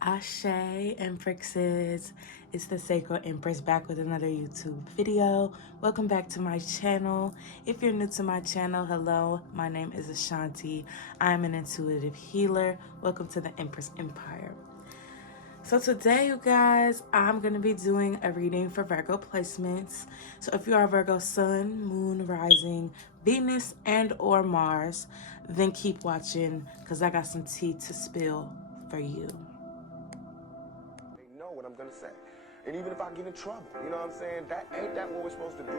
Ashe Empresses, it's the Sacred Empress back with another YouTube video. Welcome back to my channel. If you're new to my channel, hello, my name is Ashanti. I'm an intuitive healer. Welcome to the Empress Empire. So today, you guys, I'm going to be doing a reading for Virgo placements. So if you are Virgo Sun, Moon, Rising, Venus, and or Mars, then keep watching because I got some tea to spill for you. They know what I'm gonna say. And even if I get in trouble, you know what I'm saying? Ain't that what we're supposed to do?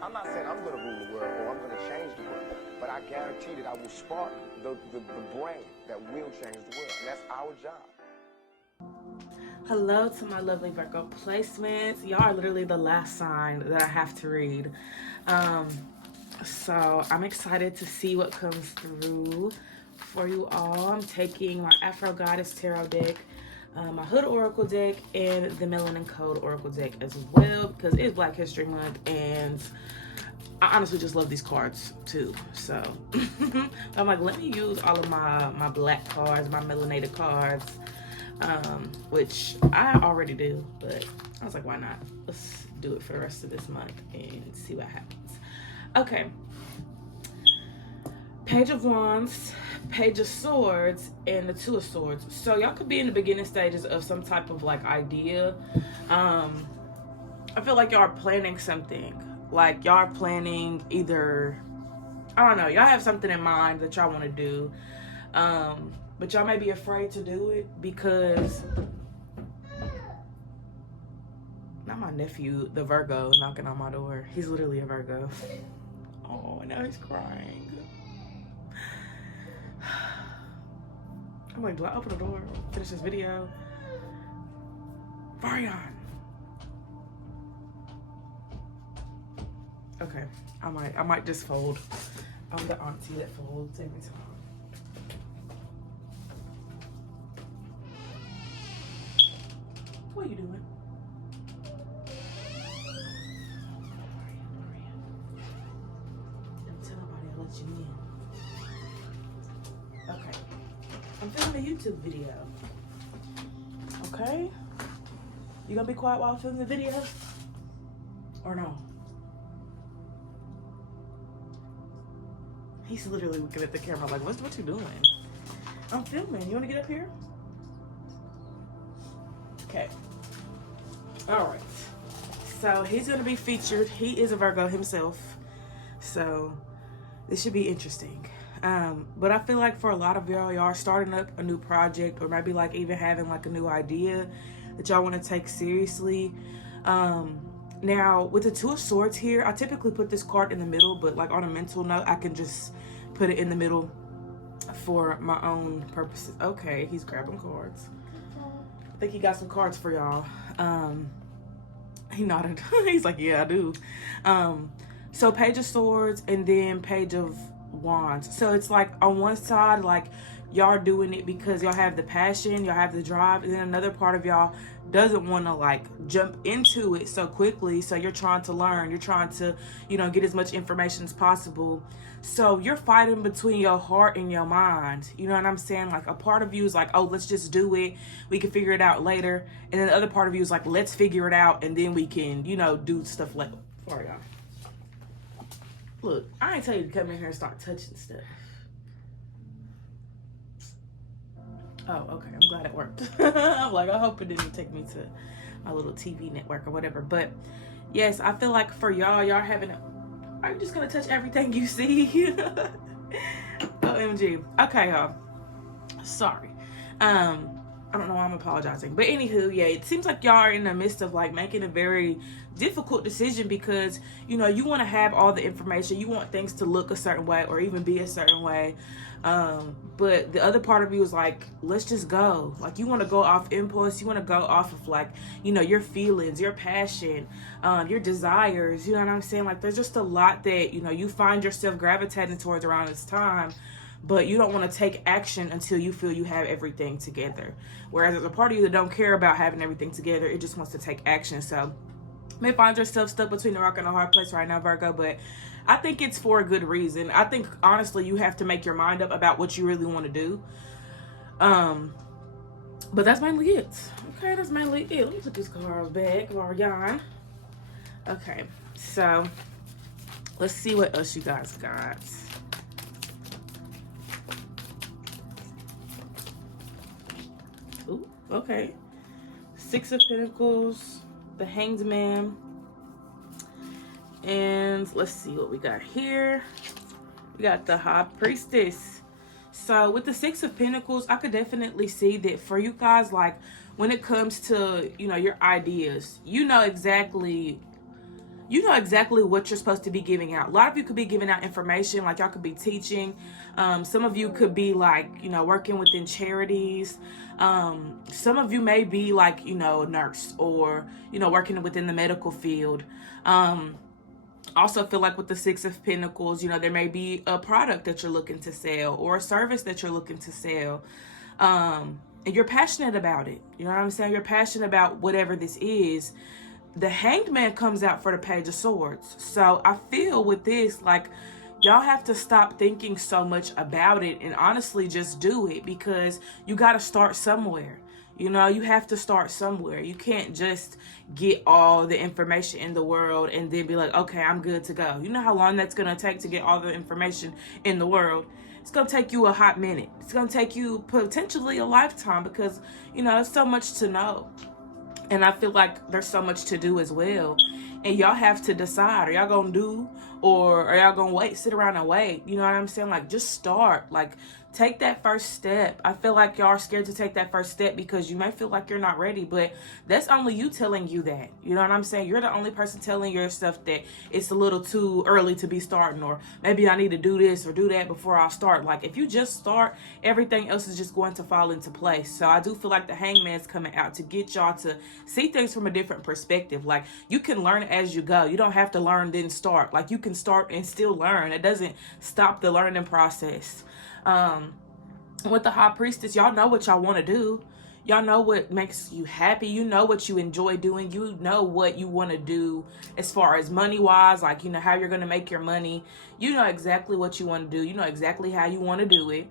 I'm not saying I'm gonna rule the world or I'm gonna change the world, but I guarantee that I will spark the brain that will change the world. And that's our job. Hello to my lovely Virgo placements. Y'all are literally the last sign that I have to read. So I'm excited to see what comes through for you all. I'm taking my Afro Goddess Tarot deck, my Hood Oracle deck, and the Melanin Code Oracle deck as well, because it's Black History Month and I honestly just love these cards too. So I'm like, let me use all of my black cards, my melanated cards, which I already do, but I was like, why not? Let's do it for the rest of this month and see what happens. Okay. Page of Wands, Page of Swords, and the Two of Swords. So y'all could be in the beginning stages of some type of like idea. I feel like y'all are planning something. Like y'all are planning either, I don't know, y'all have something in mind that y'all want to do. But y'all may be afraid to do it because, not my nephew, the Virgo, knocking on my door. He's literally a Virgo. Oh, now he's crying. I'm like, do I open the door, finish this video? Varian. Okay, I might just fold. I'm the auntie that folds every time. What are you doing? Don't tell nobody I let you in. Okay. I'm filming a YouTube video. Okay? You gonna be quiet while I'm filming the video? Or no? He's literally looking at the camera like, what you doing? I'm filming. You wanna get up here? Okay. Alright. So he's gonna be featured. He is a Virgo himself. So this should be interesting. But I feel like for a lot of y'all are starting up a new project, or maybe like even having like a new idea that y'all want to take seriously. Now with the Two of Swords here, I typically put this card in the middle, but like on a mental note, I can just put it in the middle for my own purposes. Okay, he's grabbing cards. I think he got some cards for y'all. He nodded. He's like, yeah, I do. So Page of Swords and then Page of Wands. So it's like on one side, like y'all are doing it because y'all have the passion, y'all have the drive, and then another part of y'all doesn't want to like jump into it so quickly. So you're trying to learn, you're trying to, get as much information as possible. So you're fighting between your heart and your mind. You know what I'm saying? Like a part of you is like, oh, let's just do it. We can figure it out later. And then the other part of you is like, let's figure it out and then we can, do stuff later. Sorry, y'all. Look, I ain't tell you to come in here and start touching stuff. Oh, okay. I'm glad it worked. I'm like, I hope it didn't take me to my little TV network or whatever. But yes, I feel like for y'all having are you just gonna touch everything you see? OMG. Okay, y'all. Sorry. I don't know why I'm apologizing. But anywho, yeah, it seems like y'all are in the midst of like making a very difficult decision because, you want to have all the information. You want things to look a certain way or even be a certain way. But the other part of you is like, let's just go. Like you want to go off impulse. You want to go off of like, your feelings, your passion, your desires. You know what I'm saying? Like there's just a lot that, you find yourself gravitating towards around this time. But you don't want to take action until you feel you have everything together. Whereas there's a part of you that don't care about having everything together. It just wants to take action. So you may find yourself stuck between the rock and a hard place right now, Virgo. But I think it's for a good reason. I think, honestly, you have to make your mind up about what you really want to do. But that's mainly it. Okay, that's mainly it. Let me put these cards back while y'all. Okay, so let's see what else you guys got. Ooh, okay. Six of Pentacles, the Hanged Man, and let's see what we got here. We got the High Priestess. So with the Six of Pentacles, I could definitely see that for you guys, like when it comes to, you know, your ideas, you know exactly what you're supposed to be giving out. A lot of you could be giving out information, like y'all could be teaching. Some of you could be like, you know, working within charities. Some of you may be like, you know, a nurse or, you know, working within the medical field. Also feel like with the Six of Pentacles, you know, there may be a product that you're looking to sell or a service that you're looking to sell. And you're passionate about it. You know what I'm saying? You're passionate about whatever this is. The Hanged Man comes out for the Page of Swords. So I feel with this, like, y'all have to stop thinking so much about it and honestly just do it, because you got to start somewhere. You know, you have to start somewhere. You can't just get all the information in the world and then be like, okay, I'm good to go. You know how long that's going to take to get all the information in the world? It's going to take you a hot minute. It's going to take you potentially a lifetime, because, you know, there's so much to know. And I feel like there's so much to do as well. And y'all have to decide, are y'all going to do, or are y'all going to wait, sit around and wait? You know what I'm saying? Like, just start. Like, take that first step. I feel like y'all are scared to take that first step because you may feel like you're not ready, but that's only you telling you that. You know what I'm saying? You're the only person telling yourself that it's a little too early to be starting, or maybe I need to do this or do that before I start. Like, if you just start, everything else is just going to fall into place. So I do feel like the Hangman's coming out to get y'all to see things from a different perspective. Like, you can learn as you go. You don't have to learn then start. Like, you can start and still learn. It doesn't stop the learning process. With the High Priestess, y'all know what y'all want to do. Y'all know what makes you happy. You know what you enjoy doing. You know what you want to do as far as money wise, like, you know, how you're going to make your money. You know exactly what you want to do. You know exactly how you want to do it.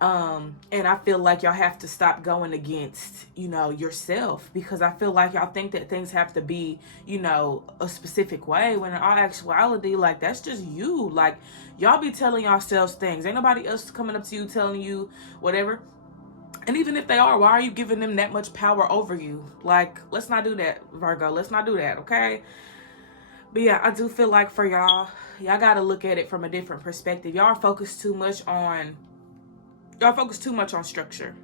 And I feel like y'all have to stop going against, you know, yourself, because I feel like y'all think that things have to be, you know, a specific way, when in all actuality, like, that's just you. Like, y'all be telling yourselves things. Ain't nobody else coming up to you telling you whatever. And even if they are, why are you giving them that much power over you? Like, let's not do that, Virgo. Let's not do that, okay? But yeah, I do feel like for y'all got to look at it from a different perspective. Y'all focus too much on structure.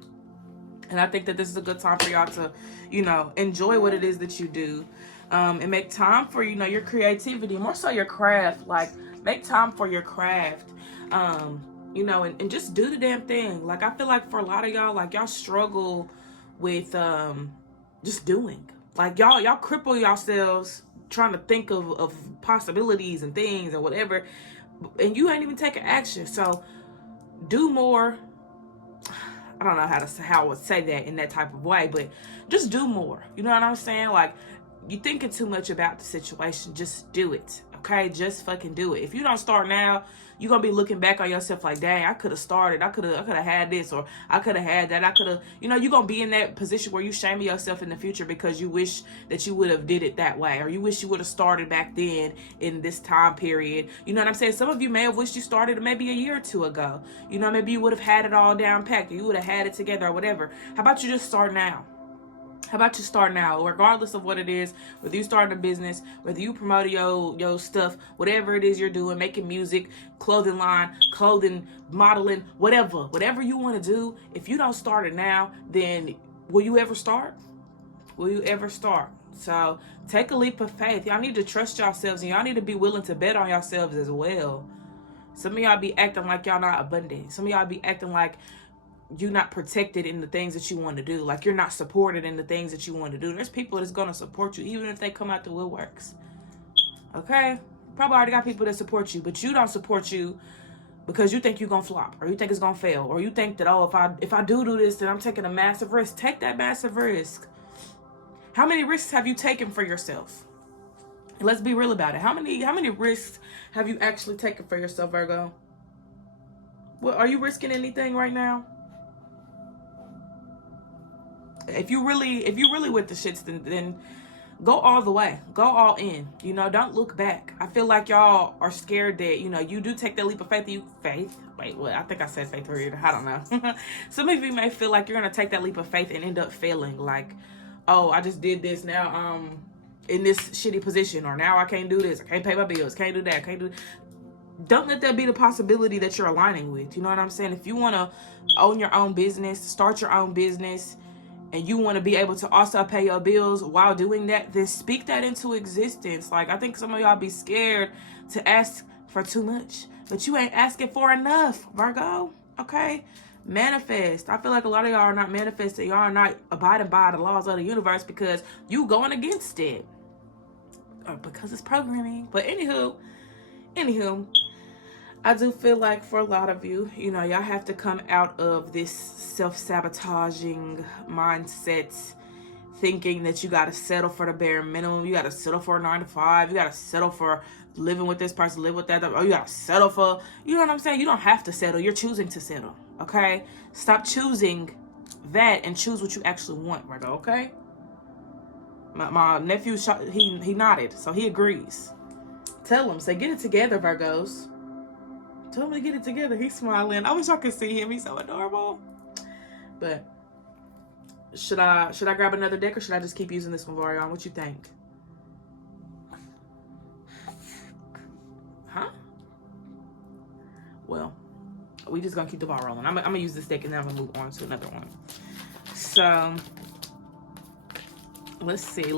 And I think that this is a good time for y'all to, you know, enjoy what it is that you do. And make time for, you know, your creativity, more so your craft. Like, make time for your craft. You know, and just do the damn thing. Like, I feel like for a lot of y'all, like, y'all struggle with just doing. Like, y'all cripple yourselves trying to think of possibilities and things and whatever, and you ain't even taking action. So do more. I don't know how I would say that in that type of way, but just do more. You know what I'm saying? Like, you thinking too much about the situation. Just do it. Okay? Just fucking do it. If you don't start now, you're going to be looking back on yourself like, dang, I could have started. I could have had this, or I could have had that. I could have, you know, you're going to be in that position where you shame yourself in the future because you wish that you would have did it that way, or you wish you would have started back then in this time period. You know what I'm saying? Some of you may have wished you started maybe a year or two ago. You know, maybe you would have had it all down packed, or you would have had it together, or whatever. How about you just start now? How about you start now, regardless of what it is, whether you start a business, whether you promote your stuff, whatever it is you're doing, making music, clothing line, clothing, modeling, whatever you want to do. If you don't start it now, then will you ever start? Will you ever start? So take a leap of faith. Y'all need to trust yourselves, and y'all need to be willing to bet on yourselves as well. Some of y'all be acting like y'all not abundant. Some of y'all be acting like you're not protected in the things that you want to do. Like, you're not supported in the things that you want to do. There's people that's going to support you, even if they come out the woodworks. Okay? Probably already got people that support you, but you don't support you because you think you're going to flop, or you think it's going to fail, or you think that, oh, if I do this, then I'm taking a massive risk. Take that massive risk. How many risks have you taken for yourself? And let's be real about it. How many risks have you actually taken for yourself, Virgo? Well, are you risking anything right now? If you really with the shits, then go all the way. Go all in. You know, don't look back. I feel like y'all are scared that, you know, you do take that leap of faith. Wait, what? I think I said faith earlier. I don't know. Some of you may feel like you're going to take that leap of faith and end up failing. Like, oh, I just did this. Now, in this shitty position, or now I can't do this. I can't pay my bills. Can't do that. Don't let that be the possibility that you're aligning with. You know what I'm saying? If you want to own your own business, start your own business, and you want to be able to also pay your bills while doing that, then speak that into existence. Like, I think some of y'all be scared to ask for too much, but you ain't asking for enough, Virgo. Okay? Manifest. I feel like a lot of y'all are not manifesting. Y'all are not abiding by the laws of the universe because you going against it. Or because it's programming. But anywho, I do feel like for a lot of you, you know, y'all have to come out of this self-sabotaging mindset, thinking that you got to settle for the bare minimum. You got to settle for a 9 to 5. You got to settle for living with this person, live with that. Oh, you got to settle for, you know what I'm saying? You don't have to settle. You're choosing to settle, okay? Stop choosing that and choose what you actually want, Virgo, okay? My nephew, he nodded, so he agrees. Tell him, say, get it together, Virgos. Tell him to get it together. He's smiling. I wish I could see him. He's so adorable. But should I grab another deck, or should I just keep using this one, Varian? What you think? Huh? Well, we just gonna keep the ball rolling. I'm gonna use this deck and then I'm gonna move on to another one. So let's see.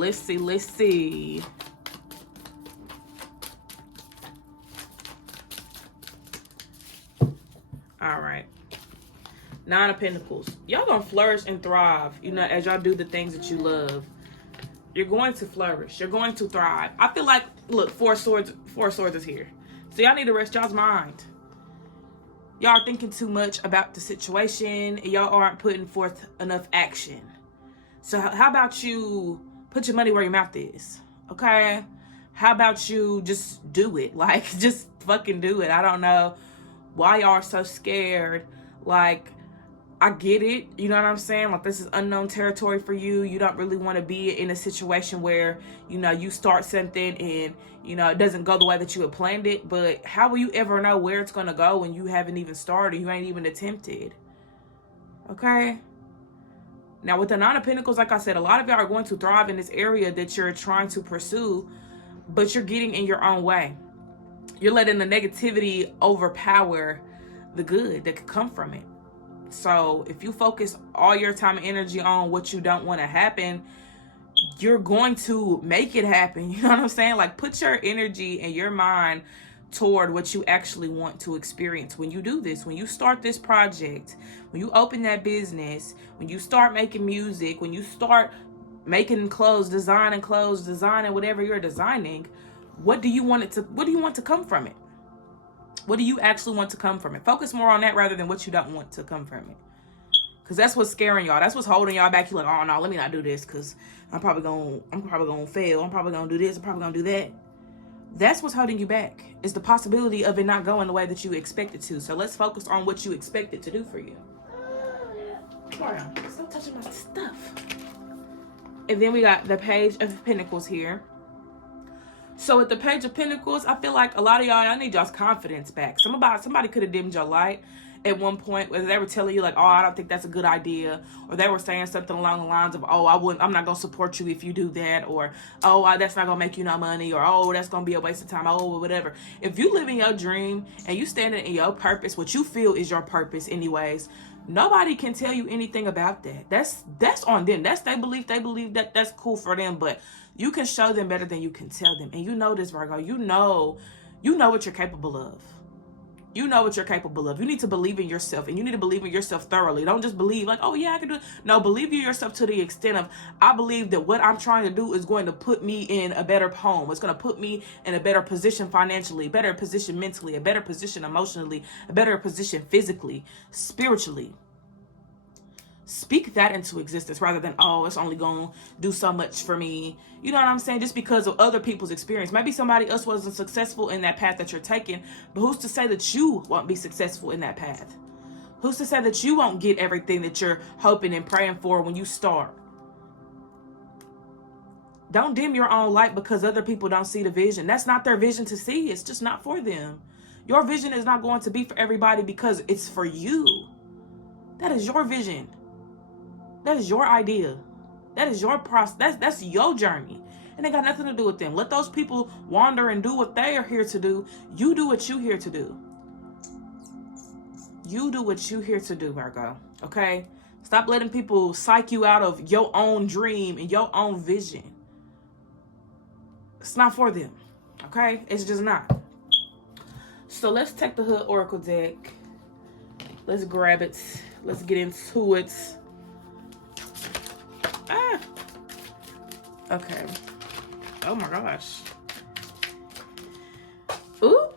All right. 9 of Pentacles. Y'all gonna flourish and thrive, you know, as y'all do the things that you love. You're going to flourish. You're going to thrive. I feel like, look, Four of Swords is here. So y'all need to rest y'all's mind. Y'all are thinking too much about the situation, and y'all aren't putting forth enough action. So how about you put your money where your mouth is, okay? How about you just do it? Like, just fucking do it. I don't know why y'all are so scared. Like, I get it, you know what I'm saying? Like, this is unknown territory for you. You don't really want to be in a situation where, you know, you start something and, you know, it doesn't go the way that you had planned it. But how will you ever know where it's going to go when you haven't even started? You ain't even attempted. Okay? Now, with the 9 of Pentacles, like I said, a lot of y'all are going to thrive in this area that you're trying to pursue, but you're getting in your own way. You're letting the negativity overpower the good that could come from it. So if you focus all your time and energy on what you don't want to happen, you're going to make it happen. You know what I'm saying? Like, put your energy and your mind toward what you actually want to experience when you do this. When you start this project, when you open that business, when you start making music, when you start making clothes, designing whatever you're designing, what do you want to come from it? What do you actually want to come from it? Focus more on that rather than what you don't want to come from it. Because that's what's scaring y'all. That's what's holding y'all back. You're like, oh no, let me not do this because I'm probably gonna fail. I'm probably gonna do this. I'm probably gonna do that. That's what's holding you back. It's the possibility of it not going the way that you expect it to. So let's focus on what you expect it to do for you. Sorry, stop touching my stuff. And then we got the Page of Pentacles here. So with the Page of Pentacles, I feel like a lot of y'all need y'all's confidence back. Somebody could have dimmed your light at one point, whether they were telling you like, oh, I don't think that's a good idea, or they were saying something along the lines of, oh, I'm not gonna support you if you do that, or oh, that's not gonna make you no money, or oh, that's gonna be a waste of time, oh, whatever. If you live in your dream and you standing in your purpose, what you feel is your purpose anyways, nobody can tell you anything about that. That's on them. That's their belief. They believe that that's cool for them, but you can show them better than you can tell them. And you know this, Virgo. You know what you're capable of. You know what you're capable of. You need to believe in yourself, and you need to believe in yourself thoroughly. Don't just believe like, oh yeah, I can do it. No, believe in yourself to the extent of, I believe that what I'm trying to do is going to put me in a better home. It's going to put me in a better position financially, better position mentally, a better position emotionally, a better position physically, spiritually. Speak that into existence rather than, oh, it's only going to do so much for me. You know what I'm saying? Just because of other people's experience. Maybe somebody else wasn't successful in that path that you're taking, but who's to say that you won't be successful in that path? Who's to say that you won't get everything that you're hoping and praying for when you start? Don't dim your own light because other people don't see the vision. That's not their vision to see. It's just not for them. Your vision is not going to be for everybody because it's for you. That is your vision. That is your idea. That is your process. That's your journey. And it got nothing to do with them. Let those people wander and do what they are here to do. You do what you're here to do. You do what you're here to do, Virgo. Okay? Stop letting people psych you out of your own dream and your own vision. It's not for them. Okay? It's just not. So let's take the Hood Oracle deck. Let's grab it. Let's get into it. Ah. Okay. Oh my gosh. Ooh.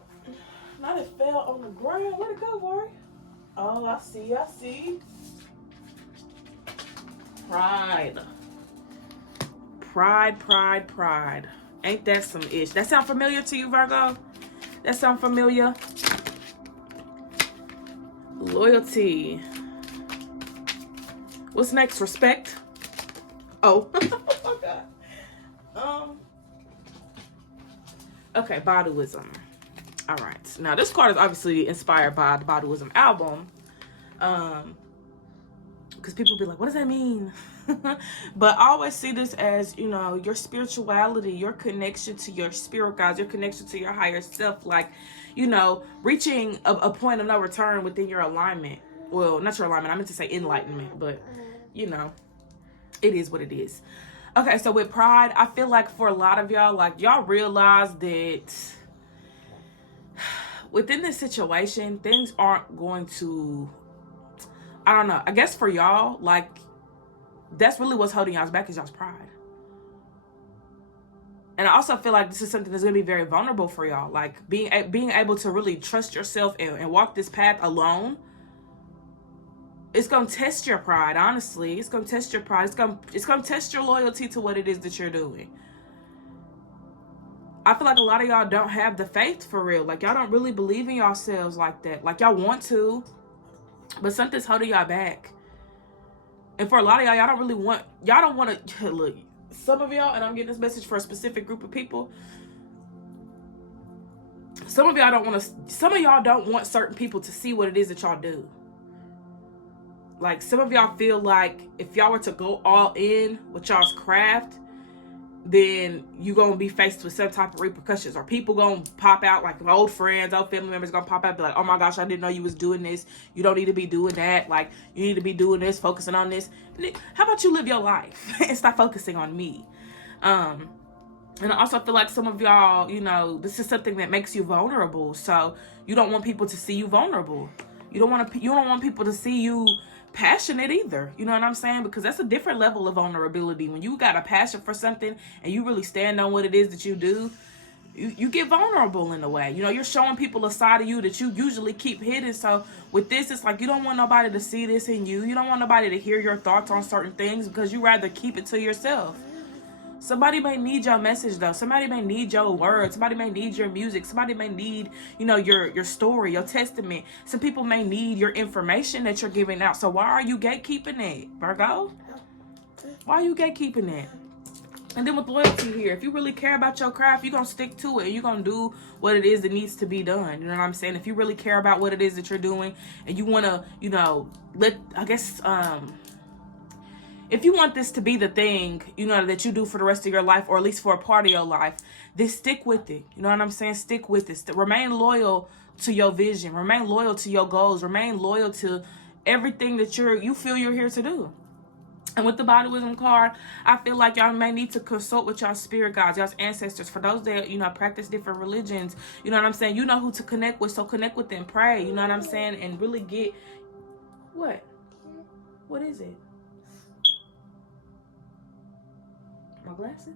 Now it fell on the ground. Where'd it go, boy? Oh, I see. Pride. Pride. Ain't that some ish? That sound familiar to you, Virgo? That sound familiar? Loyalty. What's next? Respect. Oh. Oh God. Okay, Baduism. All right. Now this card is obviously inspired by the Baduism album. Because people be like, what does that mean? But I always see this as, you know, your spirituality, your connection to your spirit guides, your connection to your higher self, like, you know, reaching a point of no return within your alignment. Well, not your alignment, I meant to say enlightenment, but, you know, it is what it is. Okay, so with pride, I feel like for a lot of y'all, like, y'all realize that within this situation, things aren't going to, I don't know, I guess for y'all, like, that's really what's holding y'all's back is y'all's pride. And I also feel like this is something that's going to be very vulnerable for y'all. Like being able to really trust yourself and walk this path alone. It's going to test your pride, honestly. It's going to test your pride. It's going to test your loyalty to what it is that you're doing. I feel like a lot of y'all don't have the faith for real. Like y'all don't really believe in yourselves like that. Like y'all want to, but something's holding y'all back. And for a lot of y'all, y'all don't want to, look, some of y'all, and I'm getting this message for a specific group of people. Some of y'all don't want certain people to see what it is that y'all do. Like some of y'all feel like if y'all were to go all in with y'all's craft, then you gonna be faced with some type of repercussions, or people gonna pop out, like old friends, old family members gonna pop out and be like, oh my gosh, I didn't know you was doing this. You don't need to be doing that. Like you need to be doing this, focusing on this. How about you live your life and stop focusing on me? And I also feel like some of y'all, you know, this is something that makes you vulnerable. So you don't want people to see you vulnerable. You don't want people to see you passionate either. You know what I'm saying? Because that's a different level of vulnerability. When you got a passion for something and you really stand on what it is that you do, you get vulnerable in a way. You know, you're showing people a side of you that you usually keep hidden. So with this, it's like you don't want nobody to see this in you. You don't want nobody to hear your thoughts on certain things because you rather keep it to yourself. Somebody may need your message though. Somebody may need your words. Somebody may need your music. Somebody may need, you know, your story, your testament. Some people may need your information that you're giving out. So why are you gatekeeping it, Virgo? Why are you gatekeeping it? And then with loyalty here, if you really care about your craft, you're going to stick to it. You're going to do what it is that needs to be done. You know what I'm saying? If you really care about what it is that you're doing and you want to, you know, if you want this to be the thing, you know, that you do for the rest of your life, or at least for a part of your life, then stick with it. You know what I'm saying? Stick with it. Remain loyal to your vision. Remain loyal to your goals. Remain loyal to everything that you feel you're here to do. And with the Baduism card, I feel like y'all may need to consult with y'all spirit guides, y'all's ancestors. For those that, you know, practice different religions, you know what I'm saying? You know who to connect with, so connect with them. Pray, you know what I'm saying? And really get... What? What is it? My glasses?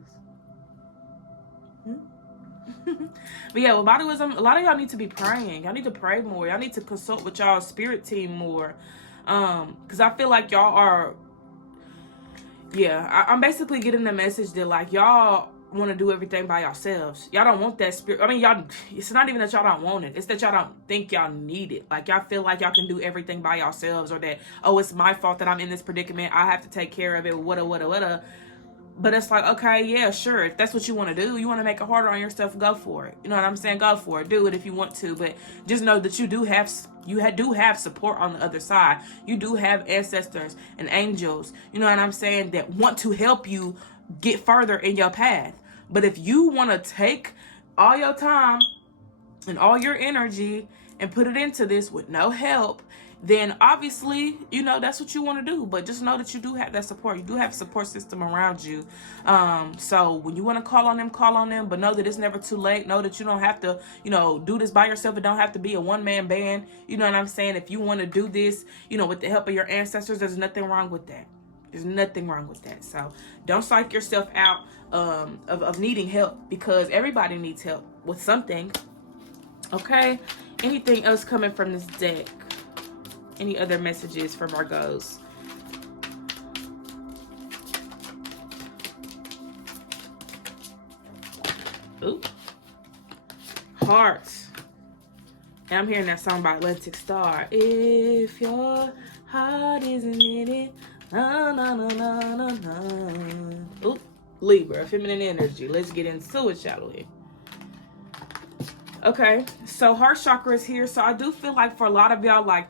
But yeah, with Baduism, a lot of y'all need to be praying. Y'all need to pray more. Y'all need to consult with y'all spirit team more. Because I feel like y'all are... Yeah, I'm basically getting the message that, like, y'all want to do everything by yourselves. Y'all don't want that spirit. I mean, y'all, it's not even that y'all don't want it. It's that y'all don't think y'all need it. Like, y'all feel like y'all can do everything by yourselves, or that, oh, it's my fault that I'm in this predicament. I have to take care of it. What. But it's like, okay, yeah, sure. If that's what you want to do, you want to make it harder on yourself, go for it. You know what I'm saying? Go for it. Do it if you want to. But just know that you do have support on the other side. You do have ancestors and angels, you know what I'm saying, that want to help you get further in your path. But if you want to take all your time and all your energy and put it into this with no help, then obviously, you know, that's what you want to do. But just know that you do have that support. You do have a support system around you. So when you want to call on them, but know that it's never too late. Know that you don't have to, you know, do this by yourself. It don't have to be a one-man band. You know what I'm saying? If you want to do this, you know, with the help of your ancestors, there's nothing wrong with that. There's nothing wrong with that. So don't psych yourself out of needing help, because everybody needs help with something. Okay? Anything else coming from this deck? Any other messages for Virgos? Ooh. Hearts. And I'm hearing that song by Atlantic Star. If your heart isn't in it, na na na na na na. Ooh. Libra, feminine energy. Let's get into it, shall we? Okay, so heart chakra is here. So I do feel like for a lot of y'all, like,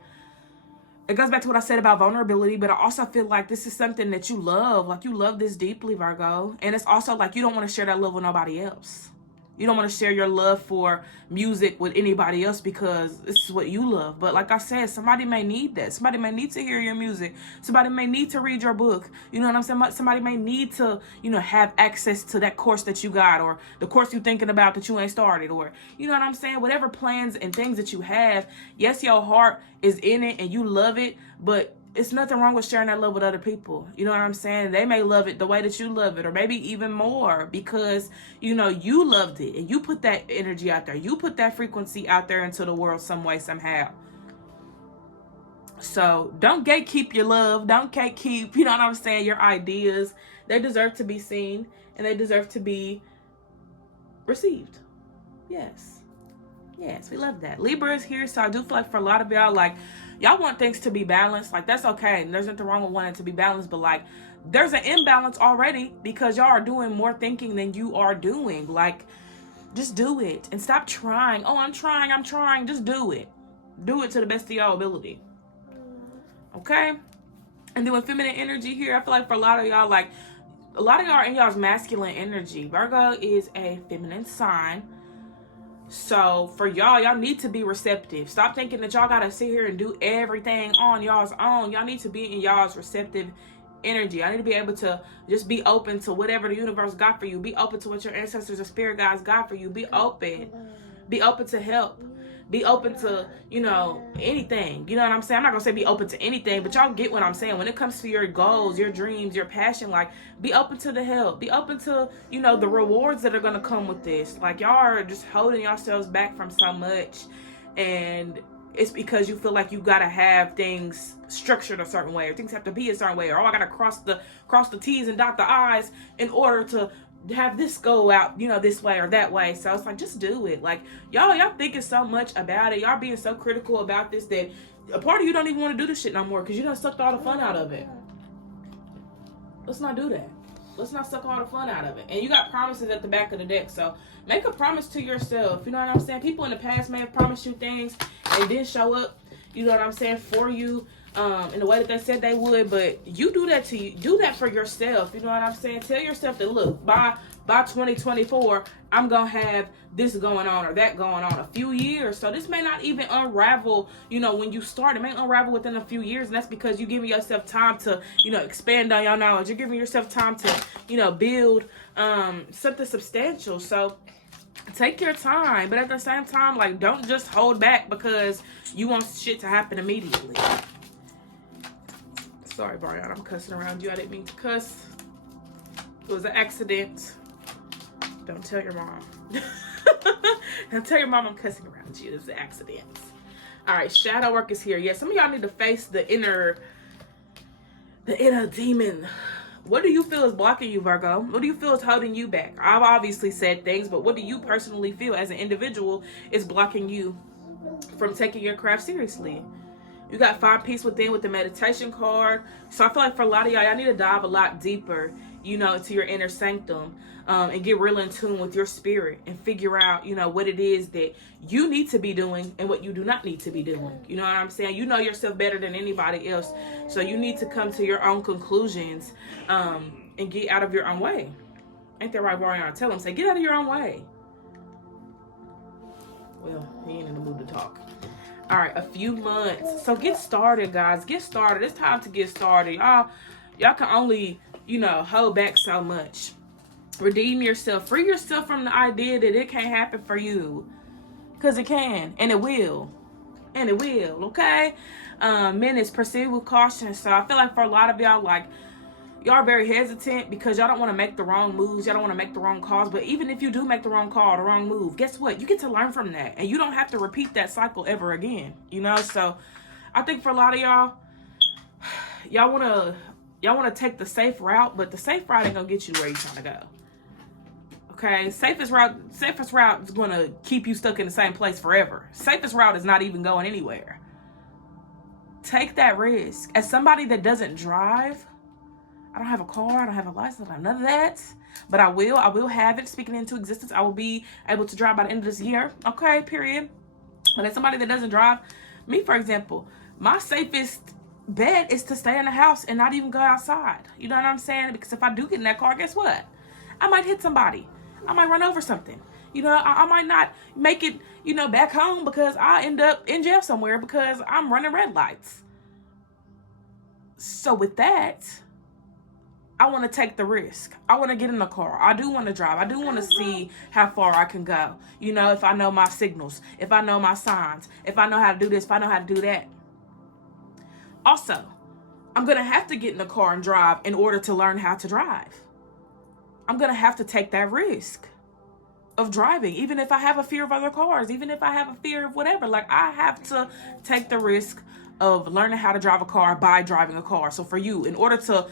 it goes back to what I said about vulnerability, but I also feel like this is something that you love. Like, you love this deeply, Virgo. And it's also like you don't want to share that love with nobody else. You don't want to share your love for music with anybody else because this is what you love. But like I said, somebody may need that. Somebody may need to hear your music. Somebody may need to read your book. You know what I'm saying? Somebody may need to, you know, have access to that course that you got, or the course you're thinking about that you ain't started, or, you know what I'm saying? Whatever plans and things that you have, yes, your heart is in it and you love it, but it's nothing wrong with sharing that love with other people. You know what I'm saying? They may love it the way that you love it, or maybe even more, because, you know, you loved it and you put that energy out there. You put that frequency out there into the world some way, somehow. So don't gatekeep your love. Don't gatekeep, you know what I'm saying, your ideas. They deserve to be seen and they deserve to be received. Yes. Yes, we love that. Libra is here, so I do feel like for a lot of y'all, like, y'all want things to be balanced. Like, that's okay. And there's nothing wrong with wanting to be balanced, but, like, there's an imbalance already because y'all are doing more thinking than you are doing. Like, just do it and stop trying. Oh, I'm trying. Just do it. Do it to the best of your ability. Okay? And then with feminine energy here, I feel like for a lot of y'all, like, a lot of y'all are in y'all's masculine energy. Virgo is a feminine sign. So for y'all need to be receptive. Stop thinking that y'all gotta sit here and do everything on y'all's own. Y'all need to be in y'all's receptive energy. I need to be able to just be open to whatever the universe got for you. Be open to what your ancestors and spirit guides got for you. Be open. Be open to help. Be open to, you know, anything. You know what I'm saying? I'm not going to say be open to anything, but y'all get what I'm saying. When it comes to your goals, your dreams, your passion, like, be open to the help. Be open to, you know, the rewards that are going to come with this. Like, y'all are just holding yourselves back from so much. And it's because you feel like you got to have things structured a certain way, or things have to be a certain way, or, oh, I got to cross the T's and dot the I's in order to have this go out, you know, this way or that way. So it's like, just do it. Like, y'all thinking so much about it. Y'all being so critical about this that a part of you don't even want to do this shit no more because you done sucked all the fun out of it. Let's not do that. Let's not suck all the fun out of it. And you got promises at the back of the deck. So make a promise to yourself. You know what I'm saying? People in the past may have promised you things and didn't show up, you know what I'm saying, for you in the way that they said they would, but you do that to you. Do that for yourself. You know what I'm saying? Tell yourself that, look, by 2024, I'm gonna have this going on or that going on a few years. So this may not even unravel, you know, when you start. It may unravel within a few years, and that's because you're giving yourself time to, you know, expand on your knowledge. You're giving yourself time to, you know, build something substantial. So take your time, but at the same time, like, don't just hold back because you want shit to happen immediately. Sorry, Brian, I'm cussing around you. I didn't mean to cuss. It was an accident. Don't tell your mom. Don't tell your mom I'm cussing around you. It was an accident. All right, shadow work is here. Yeah, some of y'all need to face the inner demon What do you feel is blocking you, Virgo? What do you feel is holding you back? I've obviously said things, but what do you personally feel as an individual is blocking you from taking your craft seriously? You got find peace within with the meditation card. So I feel like for a lot of y'all need to dive a lot deeper, into your inner sanctum, and get real in tune with your spirit and figure out, what it is that you need to be doing and what you do not need to be doing. You know what I'm saying? You know yourself better than anybody else. So you need to come to your own conclusions, and get out of your own way. Ain't that right, Brian? Tell him, say, get out of your own way. Well, he ain't in the mood to talk. All right, a few months. So get started, guys. Get started. It's time to get started. Y'all can only, hold back so much. Redeem yourself. Free yourself from the idea that it can't happen for you. Because it can. And it will. And it will, okay? Minutes, proceed with caution. So I feel like for a lot of y'all, y'all are very hesitant because y'all don't want to make the wrong moves. Y'all don't want to make the wrong calls. But even if you do make the wrong call, the wrong move, guess what? You get to learn from that. And you don't have to repeat that cycle ever again. So I think for a lot of y'all want to take the safe route. But the safe route ain't going to get you where you're trying to go. Okay? Safest route is going to keep you stuck in the same place forever. Safest route is not even going anywhere. Take that risk. As somebody that doesn't drive, I don't have a car, I don't have a license, I have none of that. But I will have it speaking into existence. I will be able to drive by the end of this year. Okay, period. But as somebody that doesn't drive, me, for example, my safest bet is to stay in the house and not even go outside. You know what I'm saying? Because if I do get in that car, guess what? I might hit somebody. I might run over something. I might not make it, back home because I end up in jail somewhere because I'm running red lights. So with that, I want to take the risk. I want to get in the car. I do want to drive. I do want to see how far I can go. If I know my signals, if I know my signs, if I know how to do this, if I know how to do that. Also, I'm going to have to get in the car and drive in order to learn how to drive. I'm going to have to take that risk of driving, even if I have a fear of other cars, even if I have a fear of whatever. I have to take the risk of learning how to drive a car by driving a car. So for you, in order to,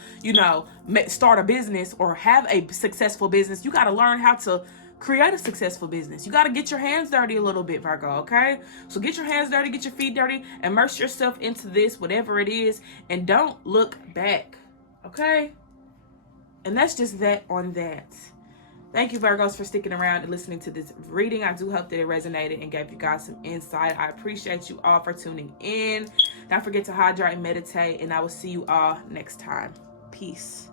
start a business or have a successful business, you got to learn how to create a successful business. You got to get your hands dirty a little bit, Virgo, okay? So get your hands dirty, get your feet dirty, immerse yourself into this, whatever it is, and don't look back, okay? And that's just that on that. Thank you, Virgos, for sticking around and listening to this reading. I do hope that it resonated and gave you guys some insight. I appreciate you all for tuning in. Don't forget to hydrate and meditate, and I will see you all next time. Peace.